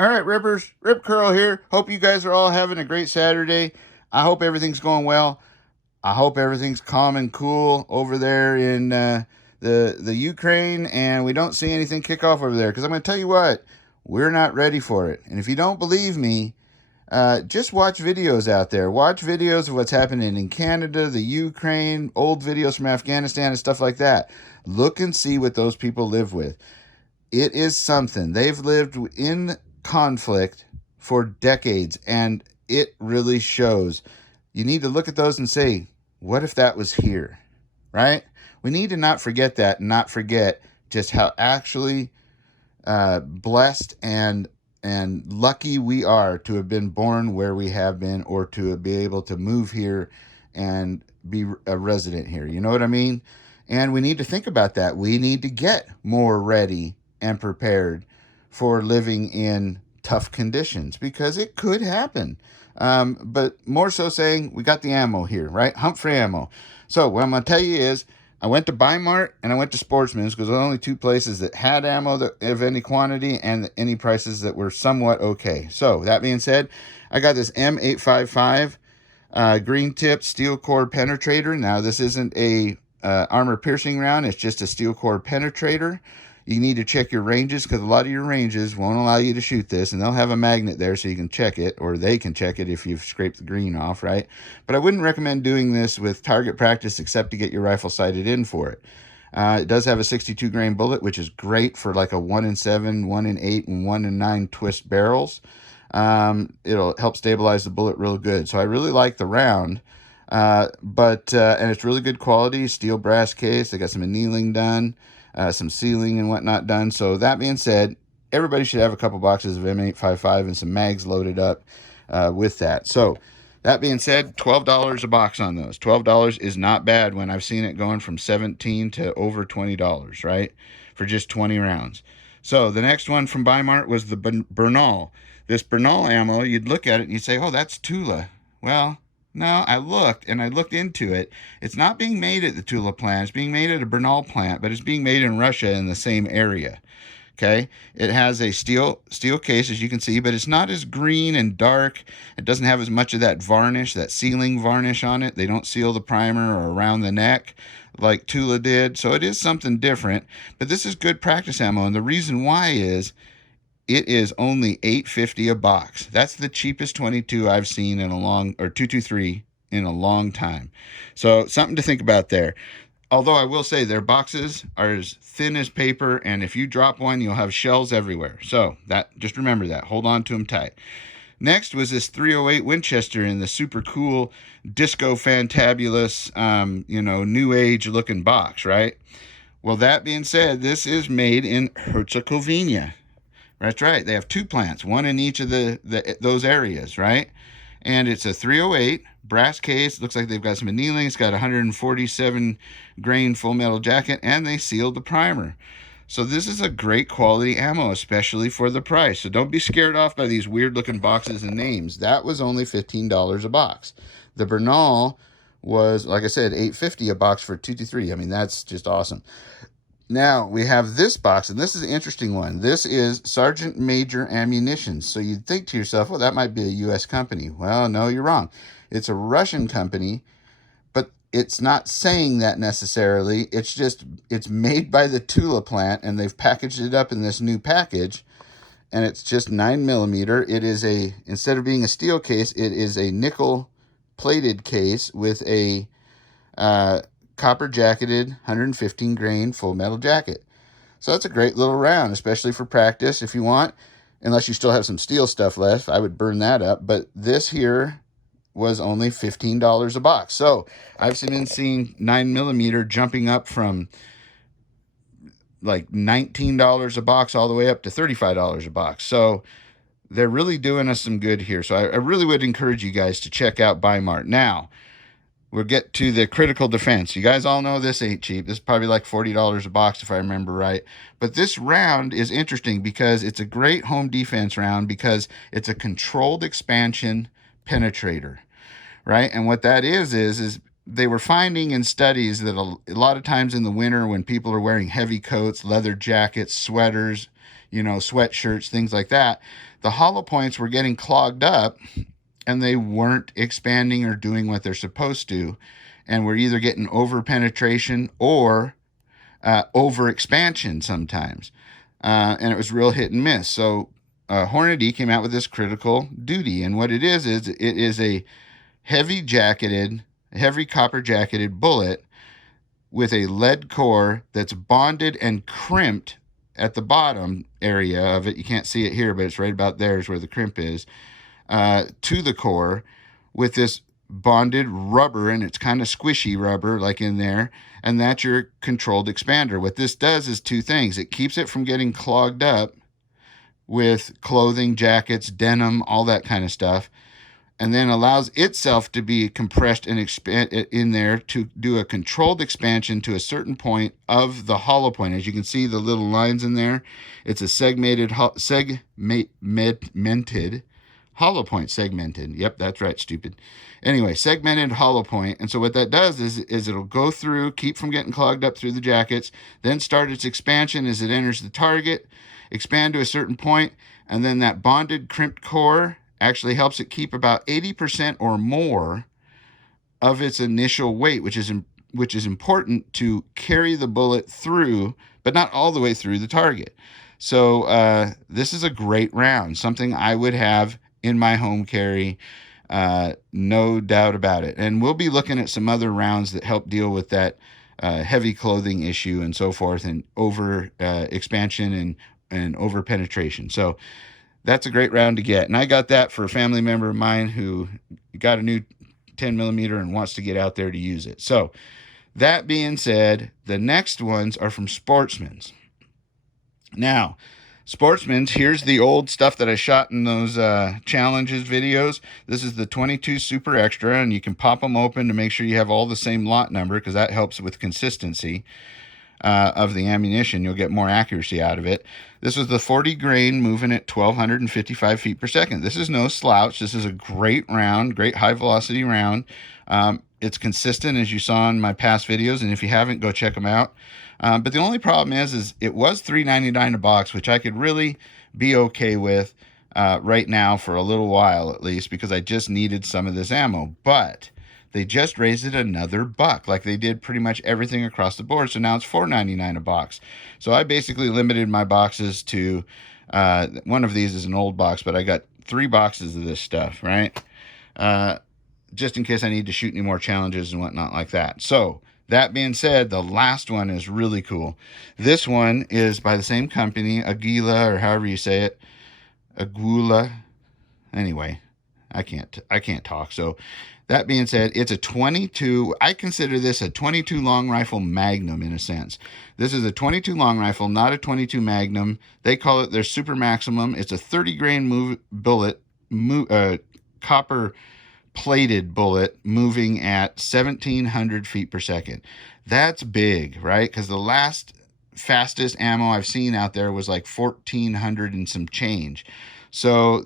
All right, Rippers, Rip Curl here. Hope you guys are all having a great Saturday. I hope everything's going well. I hope everything's calm and cool over there in the Ukraine, and we don't see anything kick off over there. Because I'm going to tell you what, we're not ready for it. And if you don't believe me, just watch videos out there. Watch videos of what's happening in Canada, the Ukraine, old videos from Afghanistan, and stuff like that. Look and see what those people live with. It is something. They've lived in conflict for decades, and it really shows. You need to look at those and say, what if that was here? Right? We need to not forget that, and not forget just how actually blessed and lucky we are to have been born where we have been, or to be able to move here and be a resident here. You know what I mean? And we need to think about that. We need to get more ready and prepared for living in tough conditions, because it could happen. But more so saying, we got the ammo here, right? Humphrey ammo. So what I'm going to tell you is, I went to Mart and I went to Sportsmans, because they're the only two places that had ammo of any quantity and any prices that were somewhat okay. So that being said, I got this M855 green tip steel core penetrator. Now this isn't a armor piercing round, it's just a steel core penetrator. You need to check your ranges, because a lot of your ranges won't allow you to shoot this, and they'll have a magnet there so you can check it, or they can check it if you've scraped the green off, right? But I wouldn't recommend doing this with target practice except to get your rifle sighted in for it. It does have a 62 grain bullet, which is great for like a 1 in 7, 1 in 8, and 1 in 9 twist barrels. It'll help stabilize the bullet real good. So I really like the round. And it's really good quality, steel brass case. They got some annealing done. Some sealing and whatnot done. So that being said, everybody should have a couple boxes of M855 and some mags loaded up with that. So that being said, $12 a box on those. $12 is not bad when I've seen it going from $17 to over $20, right? For just 20 rounds. So the next one from Mart was the Bernal. This Bernal ammo, you'd look at it and you'd say, oh, that's Tula. Well, no, I looked into it. It's not being made at the Tula plant. It's being made at a Bernal plant, but it's being made in Russia in the same area. Okay, it has a steel case, as you can see, but it's not as green and dark. It doesn't have as much of that varnish, that sealing varnish on it. They don't seal the primer or around the neck like Tula did. So it is something different, but this is good practice ammo. And the reason why is, it is only $8.50 a box. That's the cheapest 22 I've seen in a long, or 223 in a long time. So something to think about there. Although I will say their boxes are as thin as paper, and if you drop one, you'll have shells everywhere. So that, just remember that. Hold on to them tight. Next was this 308 Winchester in the super cool disco fantabulous, new age looking box, right? Well, that being said, this is made in Herzegovina. That's right. They have two plants, one in each of those areas, right? And it's a 308 brass case. Looks like they've got some annealing. It's got 147 grain full metal jacket, and they sealed the primer. So this is a great quality ammo, especially for the price. So don't be scared off by these weird looking boxes and names. That was only $15 a box. The Bernal was, like I said, $8.50 a box for 223. I mean, that's just awesome. Now we have this box, and this is an interesting one. This is Sergeant Major Ammunition. So you'd think to yourself, well, that might be a U.S. company. Well, no, you're wrong. It's a Russian company, but it's not saying that necessarily. It's made by the Tula plant, and they've packaged it up in this new package, and it's just 9mm. It is instead of being a steel case, it is a nickel plated case with a copper jacketed 115 grain full metal jacket. So that's a great little round, especially for practice if you want. Unless you still have some steel stuff left, I would burn that up. But this here was only $15 a box. So I've been seeing 9mm jumping up from like $19 a box all the way up to $35 a box. So they're really doing us some good here. So I really would encourage you guys to check out Mart. Now, we'll get to the critical defense. You guys all know this ain't cheap. This is probably like $40 a box if I remember right. But this round is interesting because it's a great home defense round, because it's a controlled expansion penetrator, right? And what that is they were finding in studies that a lot of times in the winter when people are wearing heavy coats, leather jackets, sweaters, you know, sweatshirts, things like that, the hollow points were getting clogged up and they weren't expanding or doing what they're supposed to. And we're either getting over penetration or over expansion sometimes. And it was real hit and miss. So Hornady came out with this critical duty. And what it is it is a heavy copper jacketed bullet with a lead core that's bonded and crimped at the bottom area of it. You can't see it here, but it's right about there is where the crimp is, to the core with this bonded rubber, and it's kind of squishy rubber like in there, and that's your controlled expander. What this does is two things. It keeps it from getting clogged up with clothing, jackets, denim, all that kind of stuff, and then allows itself to be compressed and expand in there to do a controlled expansion to a certain point of the hollow point. As you can see the little lines in there, it's a segmented hollow point. Segmented. Yep, that's right, stupid. Anyway, segmented hollow point. And so what that does is it'll go through, keep from getting clogged up through the jackets, then start its expansion as it enters the target, expand to a certain point, and then that bonded crimped core actually helps it keep about 80% or more of its initial weight, which is important to carry the bullet through, but not all the way through the target. So this is a great round, something I would have in my home carry, no doubt about it. And we'll be looking at some other rounds that help deal with that heavy clothing issue and so forth, and over expansion and over penetration. So that's a great round to get. And I got that for a family member of mine who got a new 10 millimeter and wants to get out there to use it. So that being said, the next ones are from Sportsmans. Now, Sportsmans, here's the old stuff that I shot in those challenges videos. This is the 22 Super Extra, and you can pop them open to make sure you have all the same lot number, because that helps with consistency of the ammunition. You'll get more accuracy out of it. This was the 40 grain, moving at 1,255 feet per second. This is no slouch. This is a great round, great high velocity round. It's consistent, as you saw in my past videos, and if you haven't, go check them out. But the only problem is it was $3.99 a box, which I could really be okay with right now for a little while at least, because I just needed some of this ammo. But they just raised it another buck, like they did pretty much everything across the board. So now it's $4.99 a box. So I basically limited my boxes to, one of these is an old box, but I got 3 boxes of this stuff, right? Just in case I need to shoot any more challenges and whatnot like that. So that being said, the last one is really cool. This one is by the same company, Aguila, or however you say it. Aguila. Anyway, I can't talk. So that being said, it's a 22. I consider this a 22 long rifle Magnum in a sense. This is a 22 long rifle, not a 22 Magnum. They call it their Super Maximum. It's a 30 grain bullet, copper plated bullet, moving at 1,700 feet per second. That's big, right? Because the last fastest ammo I've seen out there was like 1,400 and some change. So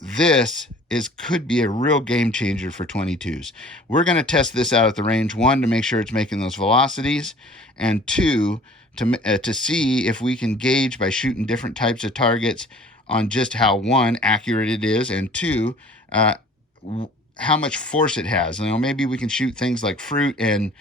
this could be a real game changer for 22s. We're going to test this out at the range, 1, to make sure it's making those velocities, and 2, to see if we can gauge by shooting different types of targets on just how, 1, accurate it is, and 2, how much force it has. You know, maybe we can shoot things like fruit and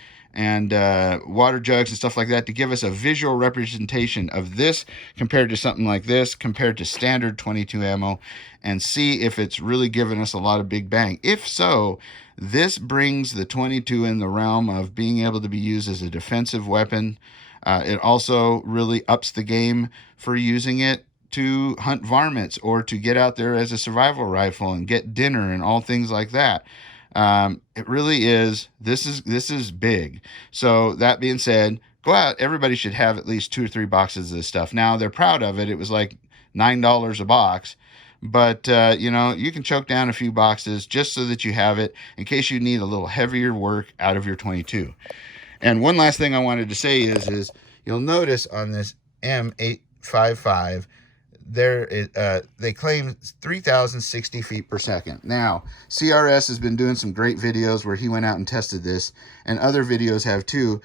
water jugs and stuff like that to give us a visual representation of this compared to something like this, compared to standard 22 ammo, and see if it's really giving us a lot of big bang. If so, this brings the 22 in the realm of being able to be used as a defensive weapon. It also really ups the game for using it to hunt varmints or to get out there as a survival rifle and get dinner and all things like that. It really is. This is big. So that being said, go out. Everybody should have at least 2 or 3 boxes of this stuff. Now they're proud of it. It was like $9 a box, but you know, you can choke down a few boxes just so that you have it in case you need a little heavier work out of your 22. And one last thing I wanted to say is you'll notice on this M855, they claim 3,060 feet per second. Now, CRS has been doing some great videos where he went out and tested this, and other videos have too.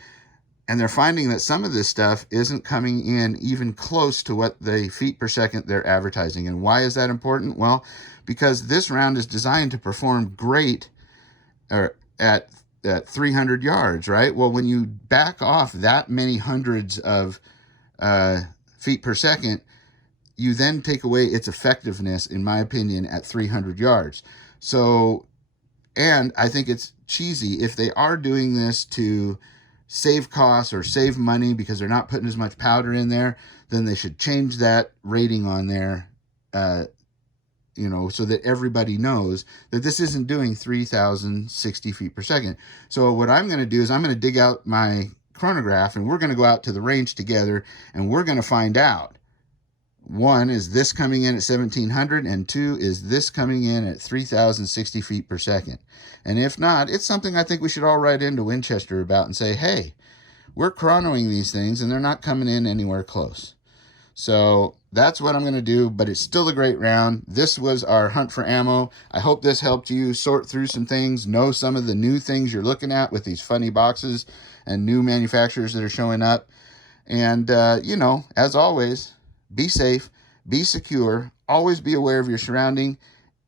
And they're finding that some of this stuff isn't coming in even close to what the feet per second they're advertising. And why is that important? Well, because this round is designed to perform great at 300 yards, right? Well, when you back off that many hundreds of feet per second, you then take away its effectiveness, in my opinion, at 300 yards. So, and I think it's cheesy if they are doing this to save costs or save money because they're not putting as much powder in there, then they should change that rating on there, so that everybody knows that this isn't doing 3,060 feet per second. So what I'm going to do is I'm going to dig out my chronograph and we're going to go out to the range together and we're going to find out, one, is this coming in at 1,700, and two, is this coming in at 3,060 feet per second? And if not, it's something I think we should all write into Winchester about and say, hey, we're chronoing these things and they're not coming in anywhere close. So that's what I'm going to do, but it's still a great round. This was our hunt for ammo. I hope this helped you sort through some things, know some of the new things you're looking at with these funny boxes and new manufacturers that are showing up. And, as always, be safe, be secure, always be aware of your surrounding,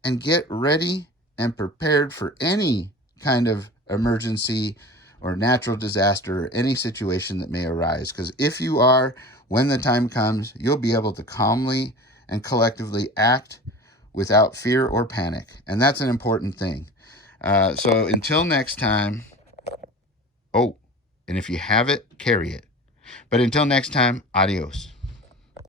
and get ready and prepared for any kind of emergency or natural disaster or any situation that may arise. Because if you are, when the time comes, you'll be able to calmly and collectively act without fear or panic. And that's an important thing. So until next time, and if you have it, carry it. But until next time, adios.